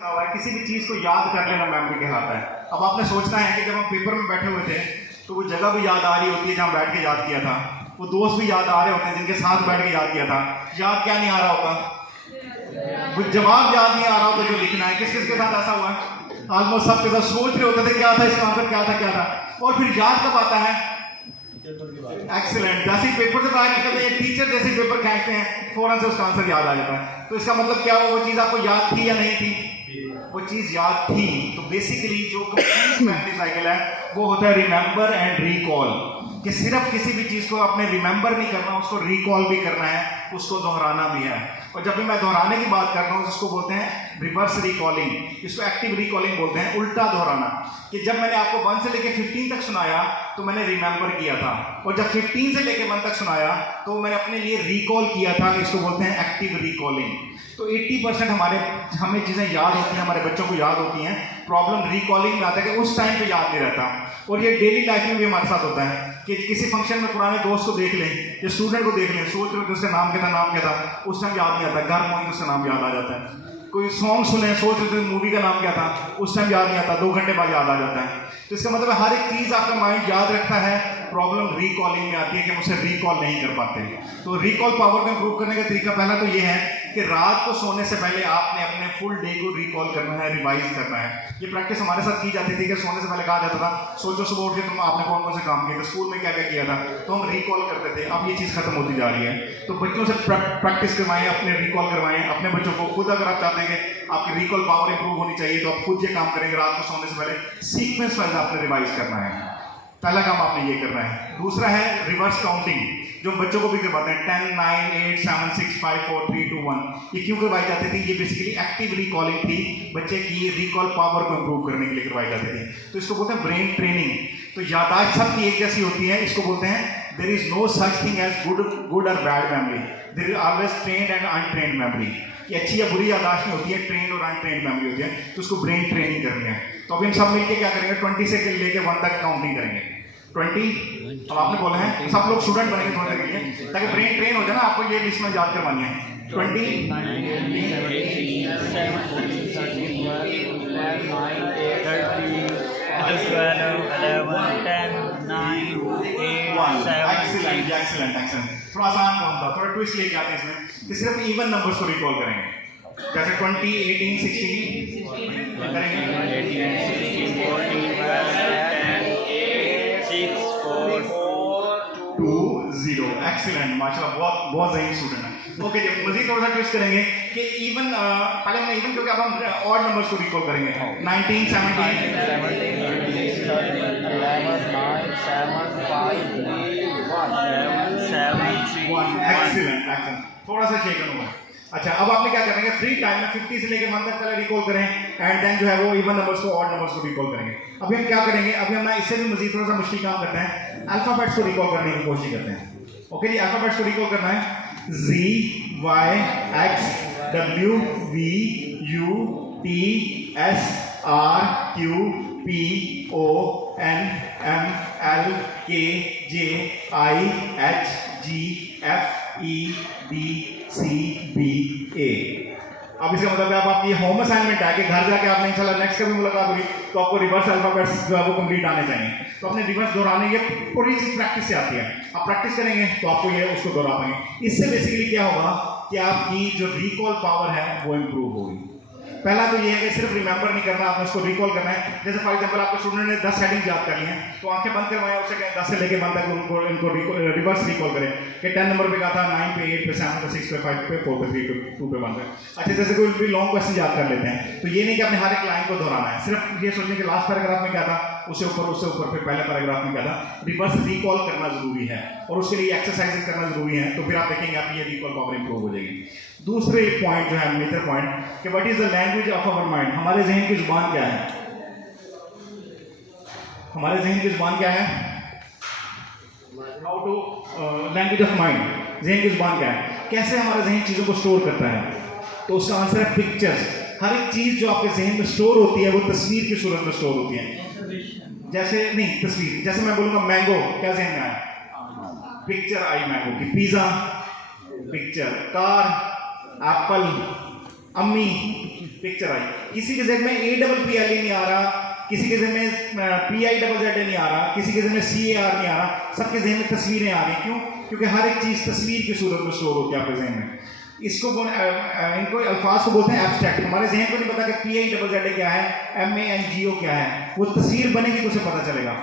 हुआ है, किसी भी चीज़ को याद कर लेना मेमोरी कहलाता है। अब आपने सोचना है कि जब हम पेपर में बैठे हुए थे तो वो जगह भी याद आ रही होती है जहाँ बैठ के याद किया था, वो दोस्त भी याद आ रहे होते हैं जिनके साथ बैठ के याद किया था। याद क्या नहीं आ रहा होता? वो जवाब याद नहीं आ रहा होता जो लिखना है। किस किस के साथ ऐसा हुआ है? ऑलमोस्ट सबके साथ सोच रहे होते थे क्या था इसका आंसर, क्या था क्या था, और फिर याद कब आता है? एक्सीलेंट। जैसे पेपर से बाहर निकलते हैं टीचर जैसे पेपर खींचते हैं फौरन से उसका आंसर याद आ जाता है। तो इसका मतलब क्या हुआ, वो चीज़ आपको याद थी या नहीं थी? वो चीज़ याद थी। तो बेसिकली जो कंप्लीट मेमोरी साइकिल है वो होता है रिमेंबर एंड रिकॉल, कि सिर्फ किसी भी चीज़ को आपने रिमेंबर नहीं करना, उसको रिकॉल भी करना है, उसको दोहराना भी है। और जब भी मैं दोहराने की बात करता हूँ इसको बोलते हैं रिवर्स रिकॉलिंग, इसको एक्टिव रिकॉलिंग बोलते हैं, उल्टा दोहराना। कि जब मैंने आपको 1 से लेकर 15 तक सुनाया तो मैंने रिमेंबर किया था, और जब 15 से लेकर 1 तक सुनाया तो मैंने अपने लिए रिकॉल किया था, इसको बोलते हैं एक्टिव रिकॉलिंग। तो 80% हमें चीज़ें याद होती हैं, हमारे बच्चों को याद होती हैं। प्रॉब्लम रिकॉलिंग में आता है कि उस टाइम पे याद नहीं रहता। और ये डेली लाइफ में भी हमारे साथ होता है कि किसी फंक्शन में पुराने दोस्त को देख लें या स्टूडेंट को देख लें, सोच रहे हो उसका नाम क्या था, उस टाइम याद नहीं आता, घर पहुँच उसका नाम याद आ जाता है। कोई सॉन्ग सुने, सोच रहे थे मूवी का नाम क्या था, उस टाइम याद नहीं आता, 2 घंटे बाद याद आ जाता है। तो इसका मतलब हर एक चीज़ आपका माइंड याद रखता है। प्रॉब्लम रिकॉलिंग में आती है कि हम उसे रिकॉल नहीं कर पाते। तो रिकॉल पावर को इंप्रूव करने का तरीका पहला तो ये है कि रात को सोने से पहले आपने अपने फुल डे को रिकॉल करना है, रिवाइज करना है। ये प्रैक्टिस हमारे साथ की जाती थी कि सोने से पहले कहा जाता था सोचो सुबह उठ के तुम आपने कौन कौन से काम किए थे, स्कूल में क्या क्या किया था, तो हम रिकॉल करते थे। अब ये चीज़ खत्म होती जा रही है। तो बच्चों से प्रैक्टिस करवाएं, अपने रिकॉल करवाएं अपने बच्चों को। खुद अगर आप चाहते हैं कि आपकी रिकॉल पावर इंप्रूव होनी चाहिए तो आप खुद ये काम करेंगे, रात को सोने से पहले सीक्वेंस वाइज आपने रिवाइज करना है। पहला काम आपने ये करना है। दूसरा है रिवर्स काउंटिंग, जो बच्चों को भी करवाते हैं 10 9 8 7 6 5 4 3 2 1। ये क्यों करवाई जाती थी? ये बेसिकली एक्टिव रिकॉलिंग थी, बच्चे की रिकॉल पावर को इंप्रूव करने के लिए करवाई जाती थी। तो इसको बोलते हैं ब्रेन ट्रेनिंग। तो यादाश्त सबकी एक जैसी होती है, इसको बोलते हैं there is no such thing as good और bad memory, there is always trained and untrained memory. कि अच्छी या बुरी यादाश्त नहीं होती है, ट्रेन्ड और अनट्रेन्ड मेमोरी होती है। तो उसको ब्रेन ट्रेनिंग करनी है। तो अभी हम सब मिलकर क्या करेंगे, 20 से लेके 1 तक काउंटिंग करेंगे। 20 अब आपने बोला है सब लोग स्टूडेंट बनेंगे थोड़ी देर के लिए, ताकि ब्रेन ट्रेन हो जाए ना। आपको ये लिस्ट में याद करवानी है 20 एक्सीलेंट। थोड़ा आसान काम था, थोड़ा ट्विस्ट लेके आते हैं इसमें कि सिर्फ इवन नंबर्स को रिकॉल करेंगे। जैसे 20 18 16 करेंगे, 18 16 14 6 4 2 0। एक्सीलेंट, माशाल्लाह, बहुत बहुत सही स्टूडेंट है। ओके जी, मजीद थोड़ा सा ट्विस्ट करेंगे कि इवन पहले हमने इवन क्योंकि अब हम ऑड नंबर्स को रिकॉल करेंगे। 19 17 11 9 7 5 3 1 7 3 1। एक्सीलेंट, थोड़ा सा चेक करूँगा। अच्छा, अब आपने क्या करेंगे, फ्री टाइम में 50 से लेकर 1 तक पहले रिकॉल करें, एंड देन जो है वो इवन नंबर्स को ऑड नंबर्स को रिकॉल करेंगे। अभी हम क्या करेंगे, अभी हम ना इससे भी मजीद थोड़ा सा मुश्किल काम करते हैं, अल्फाबेट्स को रिकॉल करने की कोशिश करते हैं। ओके जी, अल्फाबेट्स को रिकॉल करना है। Z Y X W V U T S R Q P O N M L K J I H G F E D C B A। अब इसका मतलब है अब आपकी होम असाइनमेंट है कि घर जाके आपने इंशाल्लाह नेक्स्ट कभी मुलाकात होगी तो आपको रिवर्स अल्फाबेट्स जो है वो कंप्लीट आने चाहिए। तो अपने रिवर्स दोहराने, ये पूरी चीज़ प्रैक्टिस से आती है। आप प्रैक्टिस करेंगे तो आपको ये उसको दोहरा पाएंगे। इससे बेसिकली क्या होगा कि आपकी जो रिकॉल पावर है वो इम्प्रूव होगी। पहला तो ये है कि सिर्फ रिमेंबर नहीं करना, आपने उसको रिकॉल करना है। जैसे फॉर एग्जांपल आपके स्टूडेंट ने 10 हेडिंग याद कर ली हैं, तो आंखें बंद करवाएं, उससे कहें 10 से लेके 1 तक इनको रिवर्स रिकॉल करें कि 10 नंबर पे कहा था, 9 पे 8 पे 7 पे 6 पे 5 पे 4 पे 3 पे 2 पे 1 पे। अच्छा, जैसे कोई भी लॉन्ग क्वेश्चन याद कर लेते हैं तो ये नहीं कि आपने हर एक लाइन को दोहराना है, सिर्फ ये सोचने के लास्ट पैराग्राफ में क्या था, उससे ऊपर फिर पहले पैराग्राफ में क्या था। रिवर्स रिकॉल करना जरूरी है और उसके लिए एक्सरसाइजेस करना जरूरी है। तो फिर आप देखेंगे आपकी ये रिकॉल पावर इंप्रूव हो जाएगी। दूसरे पॉइंट जो है मेजर पॉइंट कि what is the language of our mind, हमारे जहन की जुबान क्या है। हमारे जहन की जुबान क्या है, how to language of mind, जहन की जुबान क्या है, कैसे हमारा जहन चीज़ों को स्टोर करता है। तो उसका आंसर है पिक्चर्स। हर एक चीज़ जो आपके जहन में स्टोर होती है वो तस्वीर की सूरत में स्टोर होती है। जैसे नहीं तस्वीर, जैसे मैं बोलूँगा मैंगो, क्या जहन में आया, पिक्चर आई मैंगो की। Pizza, picture. कार, एप्पल, अम्मी पिक्चर आई, किसी के जहन में APPLE नहीं आ रहा, किसी के जहन में PIZZ नहीं आ रहा, किसी के जहन में CAR नहीं आ रहा, सबके जहन में तस्वीरें आ रही। क्यों? क्योंकि हर एक चीज़ तस्वीर की सूरत में स्टोर होती है आपके जहन में। इसको इनको अल्फाज को बोलते हैं एब्स्ट्रैक्ट। हमारे जहन को नहीं पता कि PIZZ क्या है, MANGO क्या है, वो तस्वीर बनेगी तो उसे पता चलेगा।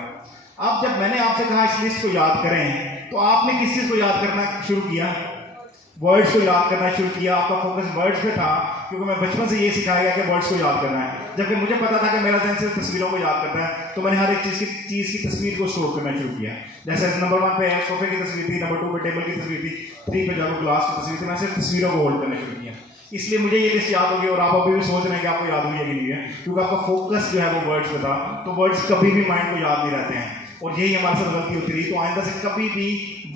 अब जब मैंने आपसे कहा इस लिस्ट को याद करें, तो आपने किस चीज़ को याद करना शुरू किया? वर्ड्स को याद करना शुरू किया। आपका फोकस वर्ड्स पे था, क्योंकि मैं बचपन से ये सिखाया गया कि वर्ड्स को याद करना है। जबकि मुझे पता था कि मेरा जहन सिर्फ तस्वीरों को याद करता है, तो मैंने हर एक चीज़ की तस्वीर को स्टोर करना शुरू किया। जैसे नंबर 1 पे सोफे की तस्वीर थी, नंबर 2 पे टेबल की तस्वीर थी, 3 पे जाकर ग्लास की तस्वीर थी। मैं सिर्फ तस्वीरों को होल्ड करना शुरू किया, इसलिए मुझे ये लिस्ट याद होगी। और आप अभी भी सोच रहे हैं कि आपको याद हुई है कि नहीं है, क्योंकि आपका फोकस जो है वो वर्ड्स पे था। तो वर्ड्स कभी भी माइंड को याद नहीं रहते हैं, और यही हमारे साथ गलती होती रही। तो आइंदा से कभी भी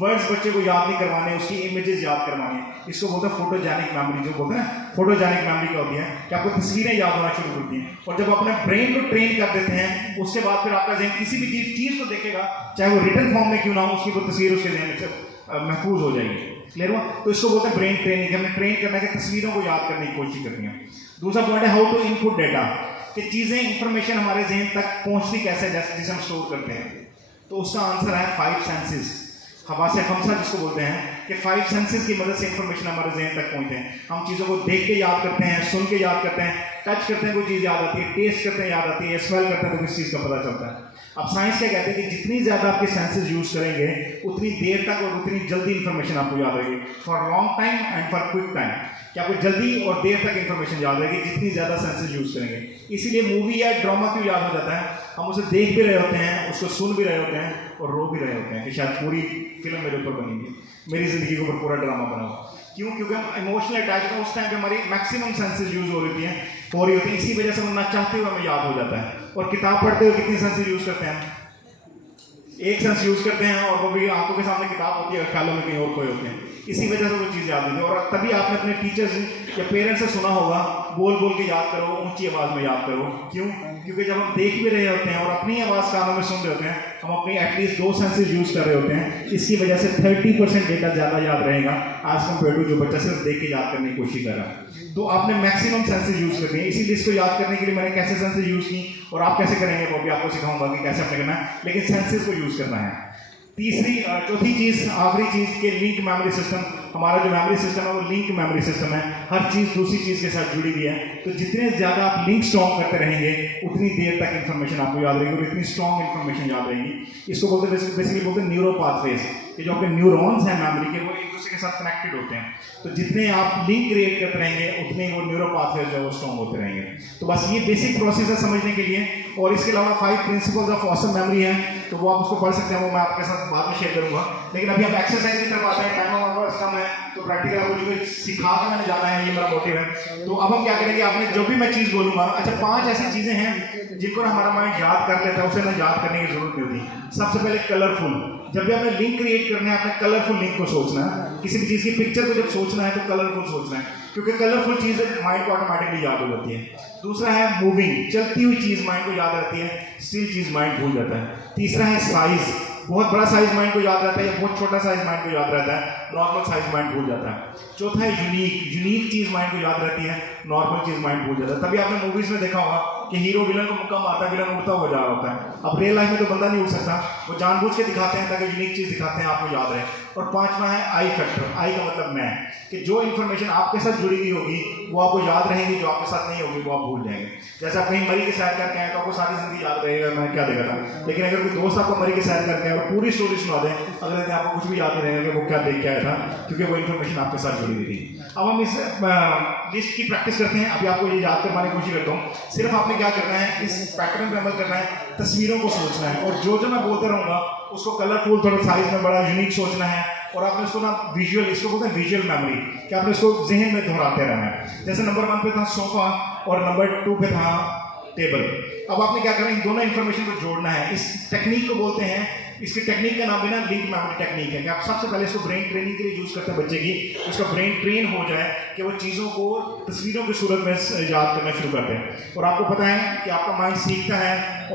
वर्ड्स बच्चे को याद नहीं करवाने, उसकी इमेजेस याद करवानी। इसको बोलते हैं फोटोजेनिक मेमोरी। जो बोलते हैं फोटोजेनिक मेमोरी क्या होती है कि आपको तस्वीरें याद होना शुरू करती हैं, और जब अपने ब्रेन को ट्रेन कर देते हैं, उसके बाद फिर आपका जहन किसी भी चीज़ को देखेगा, चाहे वो रिटन फॉर्म में क्यों ना हो, उसकी वो तस्वीर उसके जहन में महफूज हो जाएगी। क्लियर हुआ? तो इसको बोलते हैं ब्रेन ट्रेनिंग। हमें ट्रेन करना है कि तस्वीरों को याद करने की कोशिश करनी है। दूसरा पॉइंट है हाउ टू इनपुट डेटा, कि चीज़ें इंफॉर्मेशन हमारे जहन तक पहुँचती कैसे, जैसे जिसे हम स्टोर करते हैं। तो उसका आंसर है 5 सेंसेस, हवासे खमसा जिसको बोलते हैं, कि 5 सेंसेस की मदद से इंफॉर्मेशन हमारे जहन तक पहुंचते हैं। हम चीज़ों को देख के याद करते हैं, सुन के याद करते हैं, टच करते हैं कोई चीज़ याद आती है, टेस्ट करते हैं याद आती है, स्मेल करते हैं तो किस चीज़ का पता चलता है। अब साइंस क्या कहते हैं कि जितनी ज़्यादा आपके सेंसेस यूज़ करेंगे, उतनी देर तक और उतनी जल्दी इंफॉर्मेशन आपको याद रहेगी। For long time and for quick time, कि आपको जल्दी और देर तक इंफॉर्मेशन याद रहेगी जितनी ज़्यादा सेंसेस यूज़ करेंगे। इसीलिए मूवी या ड्रामा क्यों याद हो जाता है? हम उसे देख भी रहे होते हैं, उसको सुन भी रहे होते हैं, और रो भी रहे होते हैं कि शायद पूरी फिल्म मेरे ऊपर बनी है, मेरी ज़िंदगी के ऊपर पूरा ड्रामा बना हुआ। क्यों? क्योंकि हम इमोशनल अटैच होते हैं, उस टाइम पे हमारी मैक्सिमम सेंसेस यूज़ हो रही होती हैं। इसी वजह से हम ना चाहते हुए हमें याद हो जाता है। और किताब पढ़ते हुए कितनी सेंसेस यूज़ करते हैं? एक सेंस यूज़ करते हैं, और वो भी आंखों के सामने किताब होती है, ख्यालों में कहीं और खोए होते हैं। इसी वजह से वो चीज़ याद होती है। और तभी आपने अपने टीचर्स या पेरेंट्स से सुना होगा, बोल बोल के याद करो, ऊंची आवाज़ में याद करो। क्यों? क्योंकि जब हम देख भी रहे होते हैं और अपनी आवाज़ कानों में सुन रहे होते हैं, हम अपनी एटलीस्ट 2 सेंसेस यूज़ कर रहे होते हैं। इसकी वजह से 30% डेटा ज़्यादा याद रहेगा आज कम्पेयर टू जो बच्चा सिर्फ देख के याद करने की कोशिश कर रहा है। तो आपने मैक्सिमम सेंसेस यूज़ करनी है। इसी लिस्ट को याद करने के लिए मैंने कैसे सेंसेस यूज़ की, और आप कैसे करेंगे वो भी आपको सिखाऊंगा कि कैसे आपने करना है, लेकिन सेंसेस को यूज़ करना है। चौथी चीज़, आखिरी चीज़ के लिंक मेमोरी सिस्टम। हमारा जो मेमोरी सिस्टम है वो लिंक मेमोरी सिस्टम है, हर चीज़ दूसरी चीज़ के साथ जुड़ी हुई है। तो जितने ज़्यादा आप लिंक स्ट्रॉन्ग करते रहेंगे, उतनी देर तक इन्फॉर्मेशन आपको याद रहेगी, और इतनी स्ट्रॉन्ग इन्फॉर्मेशन याद रहेगी। इसको बोलते हैं बेसिकली बोलते हैं न्यूरो पाथवेज, कि जो आपके न्यूरॉन्स हैं मेमोरी के, वो एक दूसरे के साथ कनेक्टेड होते हैं। तो जितने आप लिंक क्रिएट करते रहेंगे, उतने वो न्यूरो पाथवेज जो है वो स्ट्रॉन्ग होते रहेंगे। तो बस ये बेसिक प्रोसेस है समझने के लिए। और इसके अलावा 5 प्रिंसिपल्स ऑफ ऑसम मेमोरी है, तो वो आप उसको पढ़ सकते हैं, वो मैं आपके साथ बाद में शेयर करूँगा। लेकिन अभी आप एक्सरसाइज की तरफ आते हैं, टाइम हमारे पास कम है, तो प्रैक्टिकल आपको जो सिखा के मैंने जाना है, ये मेरा मोटिव है। तो अब हम क्या करेंगे, आपने जो भी मैं चीज़ बोलूँगा, अच्छा 5 ऐसी चीज़ें हैं जिनको ना हमारा माइंड याद कर लेता है, उसे ना याद करने की जरूरत नहीं होती। सबसे पहले कलरफुल। जब भी आपने लिंक क्रिएट करना है, आपने कलरफुल लिंक को सोचना है। किसी भी चीज़ की पिक्चर को जब सोचना है तो कलरफुल सोचना है, क्योंकि कलरफुल चीज़ माइंड को ऑटोमेटिकली याद हो जाती है। दूसरा है मूविंग, चलती हुई चीज़ माइंड को याद रहती है, स्टिल चीज़ माइंड भूल जाता है। तीसरा है साइज, बहुत बड़ा साइज माइंड को याद रहता है, या बहुत छोटा साइज माइंड को याद रहता है, नॉर्मल साइज माइंड भूल जाता है। चौथा है यूनिक चीज़ माइंड को याद रहती है, नॉर्मल चीज़ माइंड भूल जाता है। तभी आपने मूवीज़ में देखा होगा कि हीरो विलन को मुक्का मारता है, विलन उड़ता हुआ जा रहा होता है। अब रियल लाइफ में तो बंदा नहीं उड़ सकता, वो जानबूझ के दिखाते हैं ताकि यूनिक चीज़ दिखाते हैं, आपको याद रहे। और पांचवा है आई फैक्टर। आई का मतलब मैं, कि जो इन्फॉर्मेशन आपके साथ जुड़ी हुई होगी वो आपको याद रहेगी, जो आपके साथ नहीं होगी वो आप भूल जाएंगे। जैसे आप कहीं मरी की सैर करके आए तो आपको सारी जिंदगी याद रहेगा मैं क्या देखा था, लेकिन अगर कोई दोस्त आपको मरी की सैर करके आए और पूरी स्टोरी सुना दे, अगले दिन आपको कुछ भी याद नहीं रहेगा कि वो क्या देख के आया था, क्योंकि वो इन्फॉर्मेशन आपके साथ जुड़ी हुई थी। अब हम इस लिस्ट की प्रैक्टिस करते हैं। अभी आपको ये याद करवाने की कोशिश करता हूँ। सिर्फ आपने क्या करना है, इस पैटर्न पे अमल करना है, तस्वीरों को सोचना है, और जो मैं बोलते रहूँगा उसको कलरफुल, थोड़ा साइज में बड़ा, यूनिक सोचना है। और आपने इसको ना विजुअल, इसको बोलते हैं विजुअल मेमोरी, कि आपने इसको जहन में दोहराते रहना है। जैसे नंबर 1 पे था सोफा और नंबर 2 पे था टेबल। अब आपने क्या करना है, इन दोनों इन्फॉर्मेशन को जोड़ना है। इस टेक्निक को बोलते हैं, इसकी टेक्निक का नाम भी ना लिंक मेमोरी टेक्निक है, कि आप सबसे पहले इसको ब्रेन ट्रेनिंग के लिए यूज़ करते हैं बच्चे की, उसका ब्रेन ट्रेन हो जाए कि वो चीज़ों को तस्वीरों की सूरत में याद करना शुरू करते हैं। और आपको पता है कि आपका माइंड सीखता है